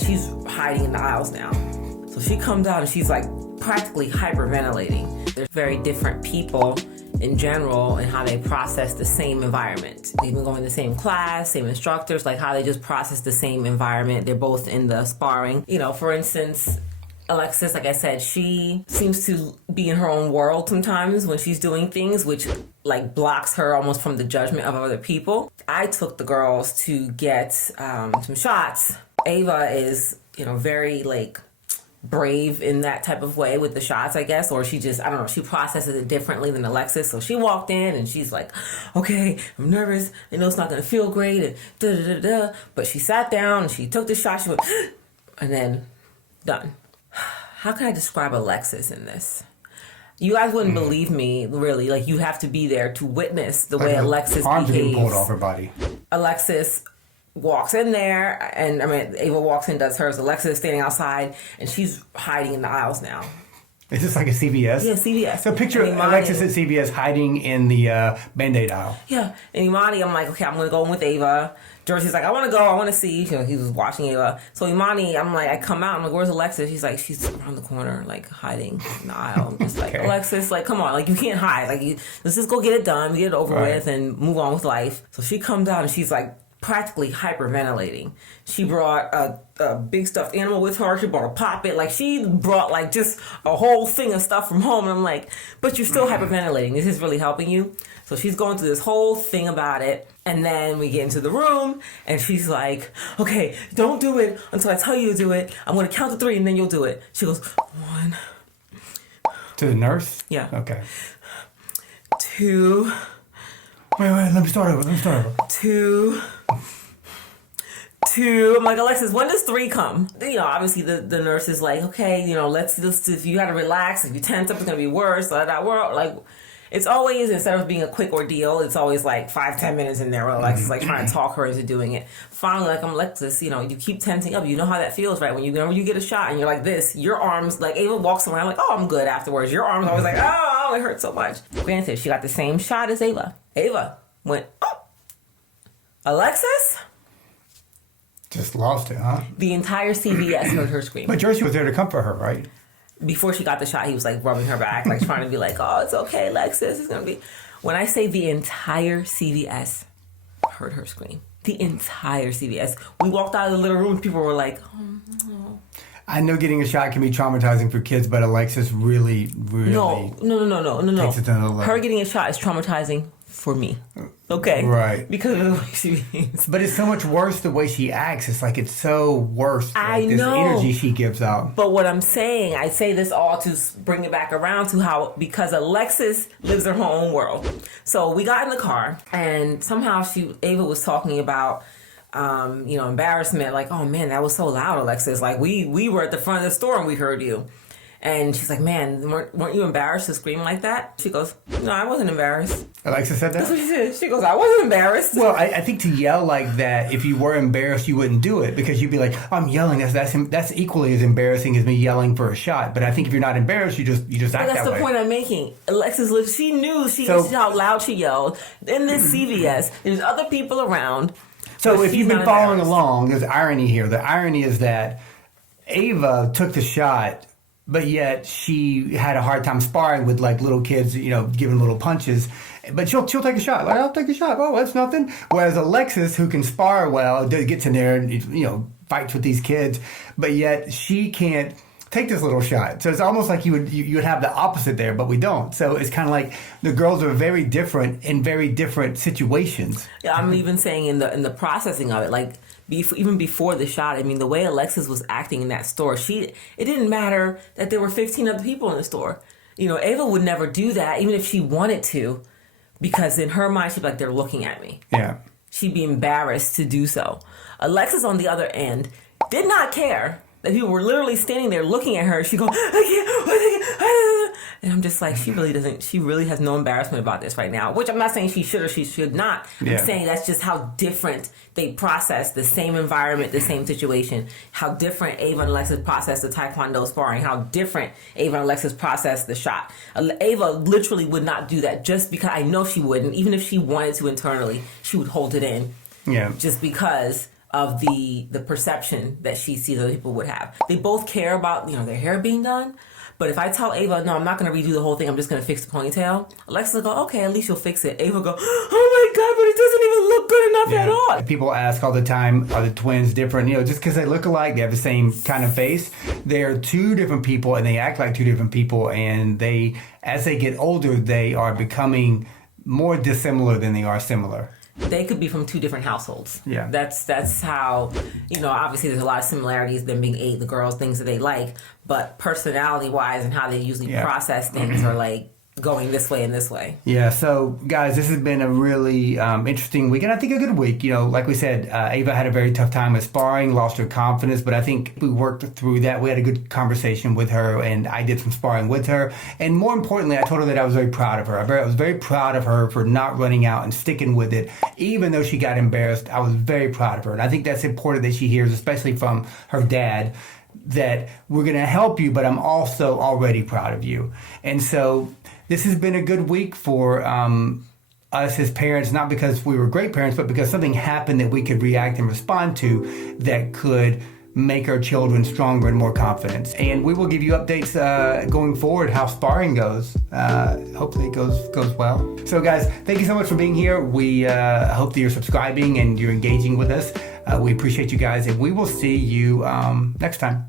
she's hiding in the aisles now. So she comes out and she's like practically hyperventilating. They're very different people in general and how they process the same environment. They've been going to the same class, same instructors, like how they just process the same environment. They're both in the sparring. You know, for instance, Alexis, like I said, she seems to be in her own world sometimes when she's doing things, which like blocks her almost from the judgment of other people. I took the girls to get some shots. Ava is, you know, very like brave in that type of way with the shots, I guess, or she just, I don't know, she processes it differently than Alexis. So she walked in and she's like, okay, I'm nervous, I know it's not gonna feel great, and da-da-da-da, but she sat down and she took the shot, she went, and then done. How can I describe Alexis in this? You guys wouldn't believe me, really. Like, you have to be there to witness the way Alexis arms behaves. pulled off her body. Alexis walks in there, and I mean, Ava walks in, does hers. Alexis is standing outside, and she's hiding in the aisles now. Is this like a CVS? Yeah, CVS. So picture Alexis at CVS hiding in the Band-Aid aisle. Yeah, and Imani, I'm like, okay, I'm going to go in with Ava. Georgie's like, I want to go, I want to see. You know, he was watching Ava. So Imani, I'm like, I come out, I'm like, where's Alexis? She's like, she's around the corner, like, hiding in the aisle. I'm just like, okay. Alexis, like, come on, like, you can't hide. Like, let's just go get it done, get it over with, and move on with life. So she comes out, and she's like, practically hyperventilating. She brought a big stuffed animal with her. She brought a poppet. Like, she brought, like, just a whole thing of stuff from home. And I'm like, but you're still hyperventilating. This is really helping you. So she's going through this whole thing about it. And then we get into the room, and she's like, okay, don't do it until I tell you to do it. I'm going to count to 3, and then you'll do it. She goes, 1. To the nurse? Yeah. Okay. 2. Wait, let me start over. 2. I'm like, Alexis, when does 3 come? You know, obviously the nurse is like, okay, you know, let's just, if you gotta relax, if you tense up, it's gonna be worse. Like, it's always, instead of being a quick ordeal, it's always like 5-10 minutes in there where Alexis is like trying to talk her into doing it. Finally, like, I'm Alexis, you know, you keep tensing up. You know how that feels, right? Whenever you get a shot and you're like this, your arms, like, Ava walks around like, oh, I'm good afterwards. Your arms always like, oh, it hurts so much. Granted, she got the same shot as Ava. Ava went, oh. Alexis? Just lost it, huh? The entire CVS heard her scream. But Jersey was there to comfort her, right? Before she got the shot, he was like rubbing her back, like trying to be like, oh, it's okay, Alexis, it's gonna be. When I say the entire CVS heard her scream, the entire CVS. We walked out of the little room, people were like, oh, no. I know getting a shot can be traumatizing for kids, but Alexis really No. takes it to another level. Her getting a shot is traumatizing for me. Okay. Right. Because of the way she behaves. But it's so much worse the way she acts. It's like it's so worse. I this know. energy she gives out. But what I'm saying, I say this all to bring it back around to how, because Alexis lives in her own world. So we got in the car, and somehow Ava was talking about, you know, embarrassment. Like, oh man, that was so loud, Alexis. Like, we were at the front of the store and we heard you. And she's like, man, weren't you embarrassed to scream like that? She goes, no, I wasn't embarrassed. Alexis said that? That's what she said. She goes, I wasn't embarrassed. Well, I think to yell like that, if you were embarrassed, you wouldn't do it. Because you'd be like, I'm yelling. That's equally as embarrassing as me yelling for a shot. But I think if you're not embarrassed, you just act that way. That's the point I'm making. Alexis, she knew how loud she yelled. In this CVS, there's other people around. So if you've been following along, there's irony here. The irony is that Ava took the shot, but yet she had a hard time sparring with like little kids, you know, giving little punches. But she'll take a shot. Like, I'll take a shot. Oh, that's nothing. Whereas Alexis, who can spar well, gets in there and, you know, fights with these kids, but yet she can't take this little shot. So it's almost like you would have the opposite there, but we don't. So it's kind of like the girls are very different in very different situations. Yeah, I'm even saying in the processing of it, like, even before the shot, I mean, the way Alexis was acting in that store, it didn't matter that there were 15 other people in the store. You know, Ava would never do that, even if she wanted to, because in her mind, she'd be like, they're looking at me. Yeah. She'd be embarrassed to do so. Alexis, on the other end, did not care that people were literally standing there looking at her. She'd go, I can't. And I'm just like, she really has no embarrassment about this right now, which I'm not saying she should or she should not. I'm saying that's just how different they process the same environment, the same situation, how different Ava and Alexis process the Taekwondo sparring, how different Ava and Alexis process the shot. Ava literally would not do that just because I know she wouldn't. Even if she wanted to internally, she would hold it in. Yeah. Just because of the perception that she sees other people would have. They both care about, their hair being done. But if I tell Ava, no, I'm not going to redo the whole thing, I'm just going to fix the ponytail, Alexis will go, okay, at least you'll fix it. Ava will go, oh my God, but it doesn't even look good enough at all. People ask all the time, are the twins different? Just because they look alike, they have the same kind of face. They're two different people and they act like two different people. And as they get older, they are becoming more dissimilar than they are similar. They could be from two different households. Yeah. That's how, obviously there's a lot of similarities, them being the girls, things that they like, but personality-wise and how they usually process things are like going this way and this way. Yeah, so guys, this has been a really interesting week, and I think a good week. Like we said, Ava had a very tough time with sparring, lost her confidence, but I think we worked through that. We had a good conversation with her, and I did some sparring with her. And more importantly, I told her that I was very proud of her. I was very proud of her for not running out and sticking with it. Even though she got embarrassed, I was very proud of her. And I think that's important that she hears, especially from her dad, that we're going to help you, but I'm also already proud of you. And so this has been a good week for us as parents, not because we were great parents, but because something happened that we could react and respond to that could make our children stronger and more confident. And we will give you updates going forward how sparring goes. Hopefully it goes well. So guys, thank you so much for being here. We hope that you're subscribing and you're engaging with us. We appreciate you guys, and we will see you next time.